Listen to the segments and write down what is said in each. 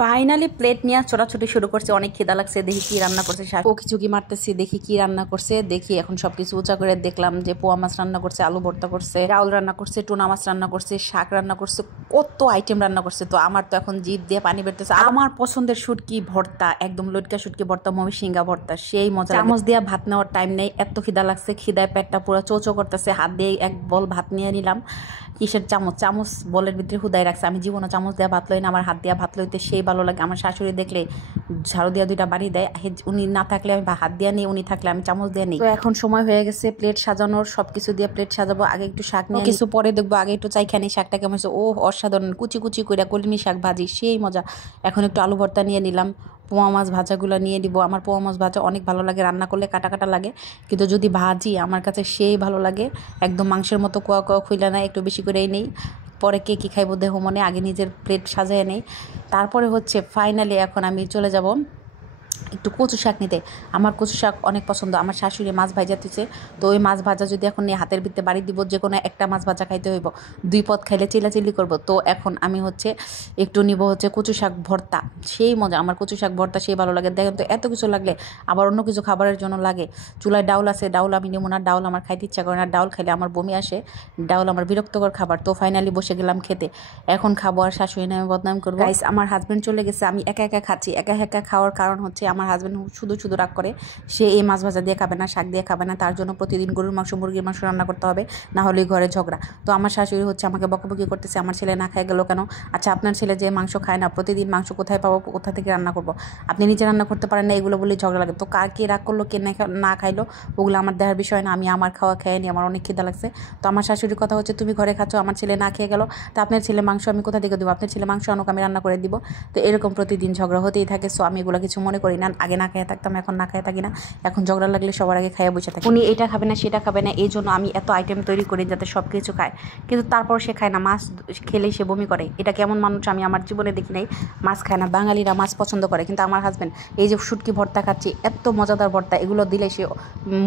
Finally plate নিয়ে ছোটাছুটি শুরু করছে। অনেক খিদা লাগছে, দেখি কি রান্না করছে। ও খিচুকি মারতেছি, দেখি কি রান্না করছে। দেখি এখন সবকিছু উঁচা করে দেখলাম যে পোয়া মাছ রান্না করছে, আলু ভর্তা করছে, ডাউল রান্না করছে, টুনা মাছ রান্না করছে, শাক রান্না করছে, কত আইটেম রান্না করছে। তো আমার তো এখন জিভ দিয়ে পানি বেরতেছে। আমার পছন্দের শুটকি ভর্তা, একদম লটকা শুটকি ভর্তা, মমিসিঙ্গা ভর্তা, সেই মজা। চামচ দিয়ে ভাত নেওয়ার টাইম নেই, এত খিদা লাগছে। খিদায় পেটটা পুরো চোচো করতেছে। হাত দিয়ে এক বল ভাত নিয়ে নিলাম। কিসের চামচ? চামচ বলের ভিতরে হুদায় রাখছে। আমি জীবনে চামচ দেওয়া ভাত লই না, আমার হাত দেওয়া ভাত লইতে সেই ভালো লাগে। আমার শাশুড়ি দেখলে ঝাড়ু দিয়া দুইটা বাড়ি দেয়। উনি না থাকলে আমি হাত দিয়ে নিই, উনি থাকলে আমি চামচ দিয়ে নিই। তো এখন সময় হয়ে গেছে প্লেট সাজানোর। সবকিছু দিয়ে প্লেট সাজাবো। আগে একটু শাক নিয়ে কিছু পরে দেখবো, আগে একটু চাইখানি শাকটা কেমন হয়েছে। ও অসাধারণ, কুচি কুচি করে কলমি শাক ভাজি, সেই মজা। এখন একটু আলু ভর্তা নিয়ে নিলাম। পোয়া মাছ ভাজাগুলো নিয়ে দিব। আমার পোয়া মাছ ভাজা অনেক ভালো লাগে, রান্না করলে কাটা কাটা লাগে, কিন্তু যদি ভাজি আমার কাছে সেই ভালো লাগে। একদম মাংসের মতো কোয়া কোয়া খুইলা নেয়, একটু বেশি করেই নেই। পরে কে কী খাইব দেহ মনে, আগে নিজের প্লেট সাজিয়ে নেই। তারপরে হচ্ছে ফাইনালি এখন আমি চলে যাব একটু কচু শাক নিতে। আমার কচু শাক অনেক পছন্দ। আমার শাশুড়ি মাছ ভাজা দিচ্ছে, তো ওই মাছ ভাজা যদি এখন নিয়ে হাতের ভিতরে বাড়ি দিব, যে কোনো একটা মাছ ভাজা খাইতে হইব, দুই পদ খাইলে চিল্লাচিল্লি করব। তো এখন আমি হচ্ছে একটু নিব হচ্ছে কচু শাক ভর্তা, সেই মজা। আমার কচু শাক ভর্তা সেই ভালো লাগে। দেখেন তো, এত কিছু লাগলে আবার অন্য কিছু খাবারের জন্য লাগে। চুলায় ডাউল আছে, ডাউল আমি নেব না। ডাউল আমার খাইতে ইচ্ছা করে না, ডাউল খাইলে আমার বমি আসে। ডাউল আমার বিরক্তকর খাবার। তো ফাইনালি বসে গেলাম খেতে। এখন খাবো আর শাশুড়ি নামে বদনাম করবো। গাইস, আমার হাজবেন্ড চলে গেছে, আমি একা একা খাচ্ছি। একা একা খাওয়ার কারণ হচ্ছে আমার হাজবেন্ড শুধু শুধু রাগ করে। সে এই মাছ ভাজা দিয়ে খাবে না, শাক দিয়ে খাবে না। তার জন্য প্রতিদিন গরুর মাংস, মুরগির মাংস রান্না করতে হবে, না হলে ঘরে ঝগড়া। তো আমার শাশুড়ি হচ্ছে আমাকে বকাবকি করতেছে, আমার ছেলে না খায় গেল কেন? আচ্ছা, আপনার ছেলে যে মাংস খায় না, প্রতিদিন মাংস কোথায় পাবো, কোথা থেকে রান্না করবো? আপনি নিজে রান্না করতে পারেন না, এগুলো বলেই ঝগড়া লাগে। তো কার কে রাগ করলো, কে না খাইলো, ওগুলো আমার দেখার বিষয় না। আমি আমার খাওয়া খেয়ে নিই, আমার অনেক খিদা লাগছে। তো আমার শাশুড়ির কথা হচ্ছে, তুমি ঘরে খাচ্ছ, আমার ছেলে না খেয়ে গেল, তো আপনার ছেলে মাংস আমি কোথা থেকে দেবো? আপনার ছেলে মাংস আনুক, আমি রান্না করে দিব। তো এরকম প্রতিদিন ঝগড়া হতেই থাকে। সো আমি এগুলো কিছু মনে করি না। আগে না খেয়ে থাকতাম, এখন না খেয়ে থাকি না। এখন ঝগড়া লাগলে সবার আগে খাইয়া বসে থাকে। উনি এটা খাবে না, সেটা খাবে না, এই জন্য আমি এত আইটেম তৈরি করি যাতে সব কিছু খায়। কিন্তু তারপর সে খায় না। মাছ খেলেই সে বমি করে। এটা কেমন মানুষ আমি আমার জীবনে দেখি নাই। মাছ খায় না। বাঙালিরা মাছ পছন্দ করে, কিন্তু আমার হাজবেন্ড এই যে শুটকি ভর্তা খাচ্ছি, এত মজাদার ভর্তা, এগুলো দিলে সে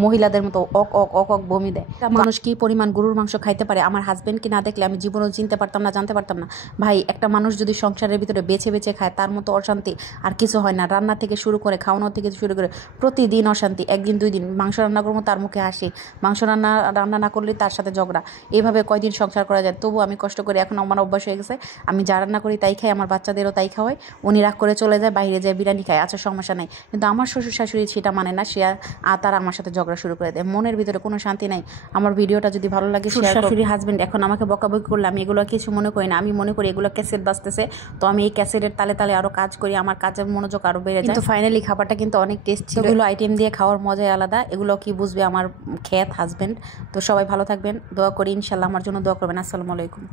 মহিলাদের মতো অক অক অক অক বমি দেয়। মানুষ কি পরিমাণ গরুর মাংস খাইতে পারে, আমার হাজবেন্ডকে না দেখলে আমি জীবনেও চিনতে পারতাম না, জানতে পারতাম না। ভাই, একটা মানুষ যদি সংসারের ভিতরে বেছে বেছে খায়, তার মতো অশান্তি আর কিছু হয় না। রান্না থেকে শুরু করে, খাওয়ানো থেকে শুরু করে প্রতিদিন অশান্তি। একদিন দুই দিন মাংস রান্না করবো, তার মুখে হাসি। মাংস রান্না না করলে তার সাথে ঝগড়া। এইভাবে কয়দিন সংসার করা যায়? তবু আমি কষ্ট করি। এখন আমার অভ্যাস হয়ে গেছে, আমি যা রান্না করি তাই খাই, আমার বাচ্চাদেরও তাই খাওয়াই। উনি রাগ করে চলে যায়, বাইরে যায় বিরিয়ানি খায়, আচ্ছা সমস্যা নাই। কিন্তু আমার শ্বশুর শাশুড়ি সেটা মানে না। সে তারা আমার সাথে ঝগড়া শুরু করে দেয়। মনের ভিতরে কোনো শান্তি নাই। আমার ভিডিওটা যদি ভালো লাগে, শাশুড়ি হাজবেন্ড এখন আমাকে বকাবকি করলে আমি এগুলো কিছু মনে করি না। আমি মনে করি এগুলো ক্যাসেট বাজতেছে, তো আমি এই ক্যাসেটের তালে তালে আরো কাজ করি, আমার কাজের মনোযোগ আরো বেড়ে যায়। কিন্তু ফাইনালি খাবারটা কিন্তু অনেক টেস্ট ছিল। এগুলো আইটেম দিয়ে খাওয়ার মজাই আলাদা। এগুলো কি বুঝবে আমার খ্যাত হাজবেন্ড। তো সবাই ভালো থাকবেন, দোয়া করি, ইনশাল্লাহ আমার জন্য দোয়া করবেন। আসসালামু আলাইকুম।